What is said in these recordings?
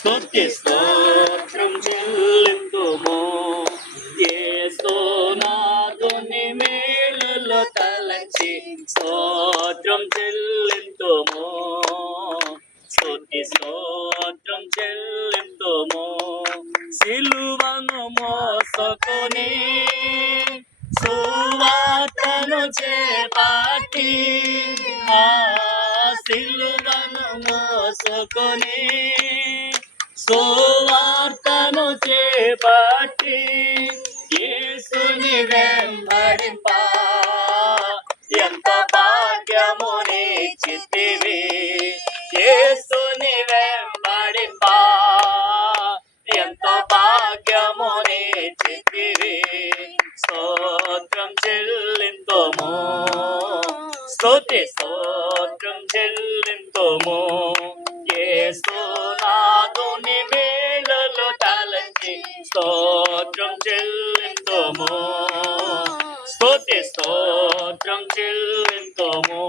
స్తుతి స్తోత్రం చెల్లింతుము. యేసునాథుని మేలులు తలంచి స్తోత్రం చెల్లింతుము. స్తుతి స్తోత్రం చెల్లింతుము. సిలువను మోసుకొని సువార్తను చేపట్టి, ఆ సిలువను మోసుకొని సువార్తను చేపట్టి యేసుని వెంబడింప ఎంత భాగ్యము నీచితివి. యేసుని వెంబడింప ఎంత భాగ్యము నీచితివి. స్తోత్రం చెల్లింతుము. స్తుతి స్తోత్రం చెల్లింతుము. యేసునాథుని మేలులు తలంచి స్తోత్రం చెల్లింతుము. స్తుతి స్తోత్రం చెల్లింతుము.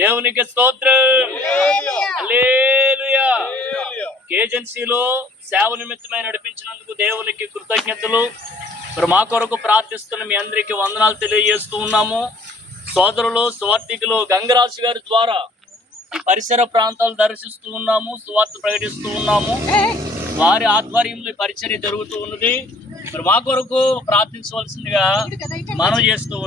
దేవునికి స్తోత్రం. హల్లెలూయా. ఏజెన్సీలో సేవ నిమిత్తమై నడిపించినందుకు దేవునికి కృతజ్ఞతలు. మరి మా కొరకు ప్రార్థిస్తున్న మీ అందరికీ వందనాలు తెలియజేస్తూ ఉన్నాము. సోదరులు సువార్థికులు గంగరాజు గారి ద్వారా ఈ పరిసర ప్రాంతాలు దర్శిస్తూ ఉన్నాము, సువార్త ప్రకటిస్తూ ఉన్నాము. వారి ఆధ్వర్యంలో పరిచర్య జరుగుతూ ఉన్నది. మరి మా కొరకు ప్రార్థించవలసిందిగా మనం చేస్తూ ఉన్నాం.